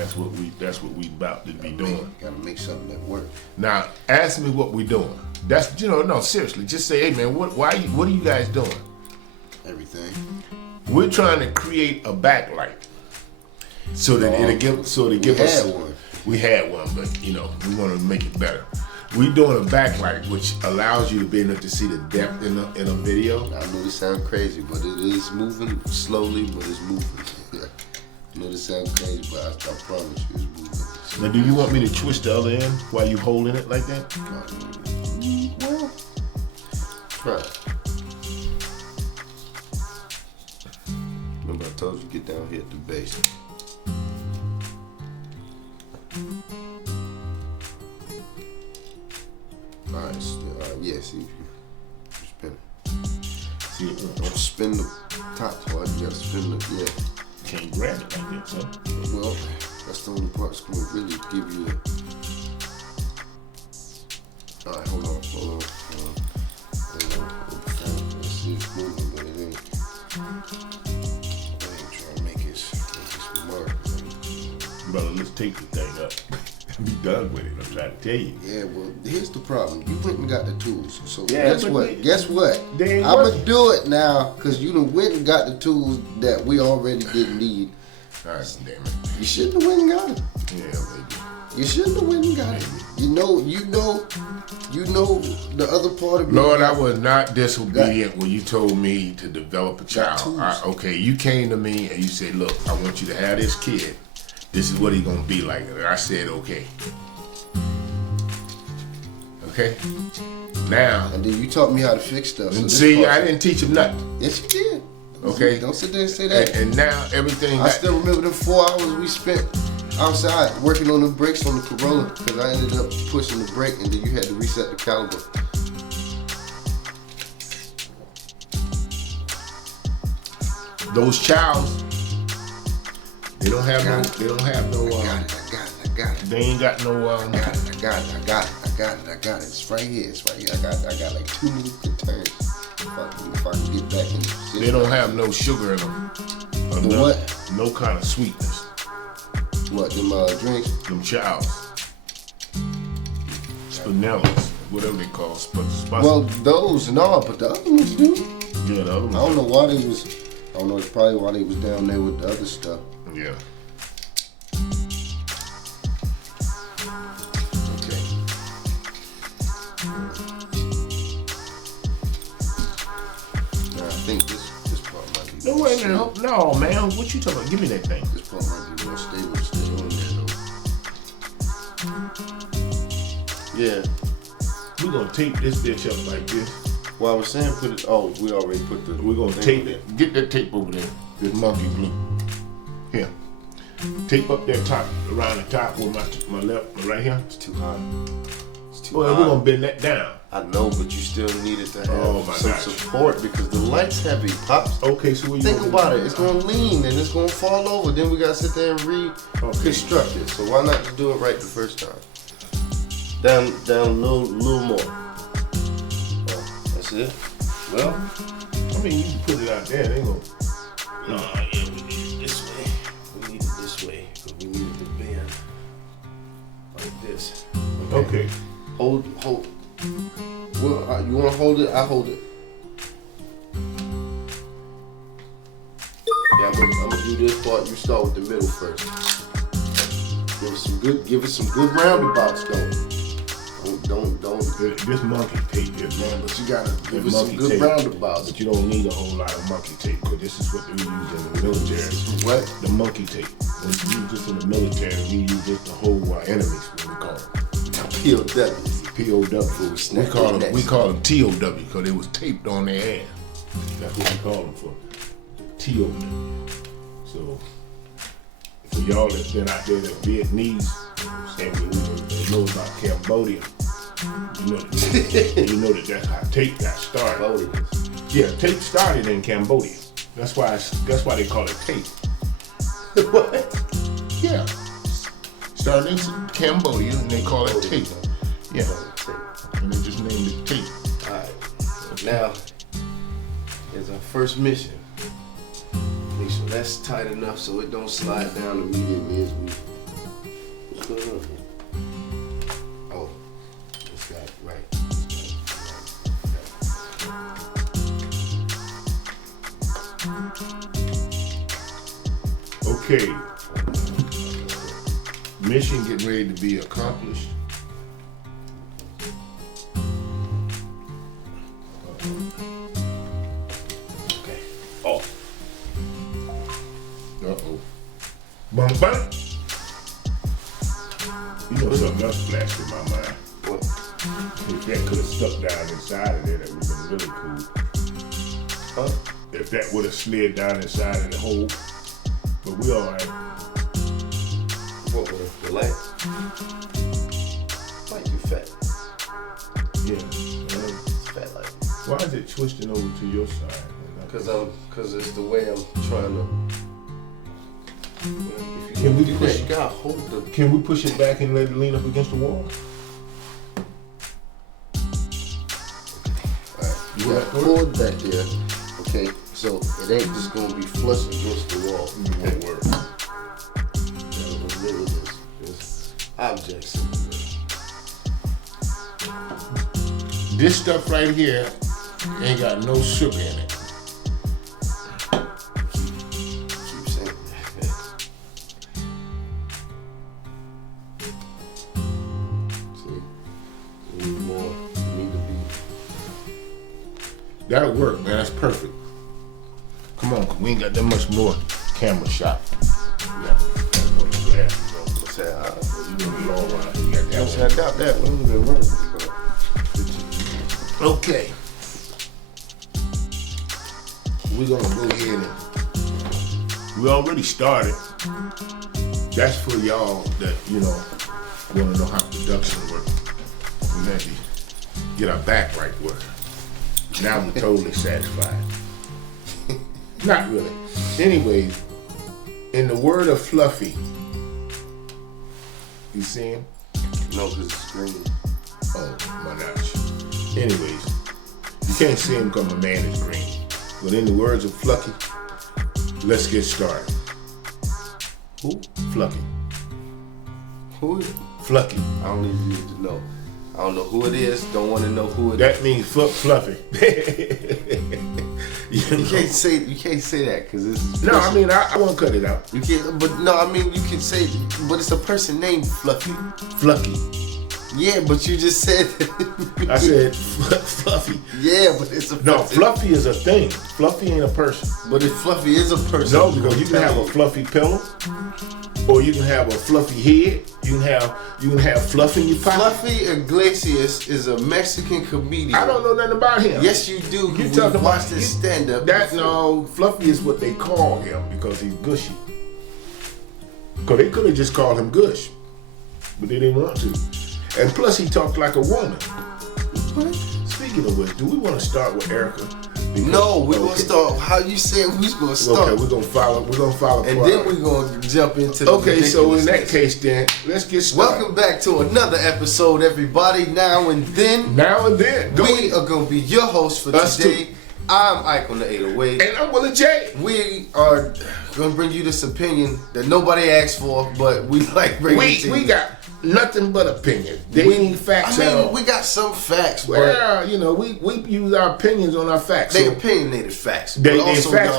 That's what we about to be doing. Gotta make something that works. Now, ask me what we doing. That's no, seriously. Just say, hey man, what are you guys doing? Everything. We're trying to create a backlight so that we had one, but we want to make it better. We're doing a backlight which allows you to be able to see the depth in a video. I know this sounds crazy, but it is moving slowly, but it's moving. I know this sounds crazy, but I promise you it's moving. Now, do you want me to twist the other end while you holding it like that? Well, try it. Remember I told you get down here at the base. Alright, yeah, see, spin it. See, Don't spin the top part, you gotta spin the, yeah. Can't grab it like that, son. Well, that's the only part that's gonna really give you a... Alright, hold on. Let's see it's moving, but it ain't. I ain't trying to make it mark. Brother, let's take the thing up. Be done with it, I'm trying to tell you. Yeah, well, here's the problem. You went and got the tools. So Yeah, guess what? I'ma do it now, because you done went and got the tools that we already didn't need. Alright, damn it. You shouldn't have went and got it. Yeah, baby. You shouldn't have went and got it. You know the other part of me. Lord, I was not disobedient when you told me to develop a child. Okay, you came to me and you said, look, I want you to have this kid. This is what he's gonna be like. And I said, okay. Okay? Now. And then you taught me how to fix stuff. So see, I didn't teach him nothing. Yes, you did. Okay? Don't sit there and say that. And now everything. I still remember the 4 hours we spent outside working on the brakes on the Corolla, because I ended up pushing the brake and then you had to reset the caliber. Those chows, they don't have no. I got it. They ain't got no. I got it. It's right here. I got like 2 minutes to turn. If I can get back in position. They don't have no sugar in them. What? No kind of sweetness. What, them drinks? Them chows. Spinellas, whatever they call Well, those, no, but the other ones do. Yeah, the other ones. I don't know why they was, I don't know, it's probably why they was down there with the other stuff. Yeah. Okay. Now, I think this part might be. No, wait, no, man. What you talking about? Give me that thing. This part might be more stable to stay on there, though. Yeah. We're gonna tape this bitch up like this. Well, I was saying put it. Oh, we already put the. We're gonna tape it. Get that tape over there. This monkey glue. Here. Tape up that top, around the top with my left, right here. It's too hot. It's too Well, hot. we're gonna bend that down. I know, but you still needed to Oh, have my some gosh. support because the light's heavy. Pops. Okay, so what you Think about it. It's gonna lean and it's gonna fall over. Then we gotta sit there and reconstruct it. So why not just do it right the first time? Down a little more. Oh, that's it. Well, I mean, you can put it out there. They gonna. no, yeah, we need it this way. We need it this way because we need it to bend like this. Okay. Hold. Well, you wanna hold it? I hold it. Yeah, I'm gonna do this part. You start with the middle first. Give it some good roundabouts though. Don't. This monkey tape is man, But you gotta give it some good roundabouts. But you don't need a whole lot of monkey tape because this is what they use in the military. What? The monkey tape. When you use this in the military, we use this to hold our enemies. What we call them. POWs. POW. We call them TOW because they was taped on their ass. That's what we call them for. TOW. So for y'all that's been out there in Vietnamese, saying they know about Cambodia. You know that that's how tape got started. Yeah, tape started in Cambodia. That's why they call it tape. What? Yeah. Started in Cambodia and they call it tape. Yeah. And they just named it tape. Alright. Now, here's our first mission. Make sure that's tight enough so it don't slide down immediately as we Okay. Mission getting ready to be accomplished. Okay. Oh. Uh-oh. Bum, bum. You know something else flashed in my mind. What? If that could have stuck down inside of there, that would have been really cool. Huh? If that would have slid down inside of the hole. But we all right. What would have relaxed? Might be fat. Yeah. Fat like. Why is it twisting over to your side? Cause it's the way I'm trying to. Can we push? You gotta hold the. Can we push it back and let it lean up against the wall? Alright, you gotta pull it back there. Okay, so it ain't just gonna be flush against the wall. It won't work. There's objects in there. This stuff right here ain't got no sugar in it. Keep saying that. See, you need more. You need to be. That'll work, man. That's perfect. Come on, we ain't got that much more camera shot. Yeah, that's what you have. What's that? You gonna be all right. You got that I doubt that. We ain't been running. Okay. We're gonna go ahead and we already started. That's for y'all that, wanna know how production works. We had to get our back right work. Now we're totally satisfied. Not really. Anyways, in the word of Fluffy, you see him? No, because it's green. Oh my gosh. Anyways, you can't see him because my man is green. But in the words of Fluffy, let's get started. Who? Fluffy. Who is it? Fluffy. I don't need you to know. I don't know who it is. Don't want to know who it is. That means Fluffy. You can't say that because this is. No, I mean I won't cut it out. You can't. But no, I mean you can say. But it's a person named Fluffy. Fluffy. Yeah, but you just said. I said Fluffy. Yeah, but it's a. No, Fluffy is a thing. Fluffy ain't a person. But if Fluffy is a person. No, because you can have a fluffy pillow, or you can have a fluffy head. You can have fluff in your pocket. Fluffy Iglesias is a Mexican comedian. I don't know nothing about him. Yes, you do. You talking about watched his stand-up? No, Fluffy is what they call him because he's gushy. Because they could have just called him Gush, but they didn't want to. And plus, he talked like a woman. What? Speaking of which, do we want to start with Erica? No, we're gonna start. How you said we was gonna start? Okay, we're gonna follow. And then we're gonna jump into. The okay, so in that case, then let's get started. Welcome back to another episode, everybody. Now and then. Now and then. We are gonna be your host for today. I'm Ike on the 808. And I'm Willie J. We are gonna bring you this opinion that nobody asked for, but we like bringing it to you. We got nothing but opinion. They need facts. I mean, we got some facts. Well, we use our opinions on our facts. They opinionated facts. They also, facts.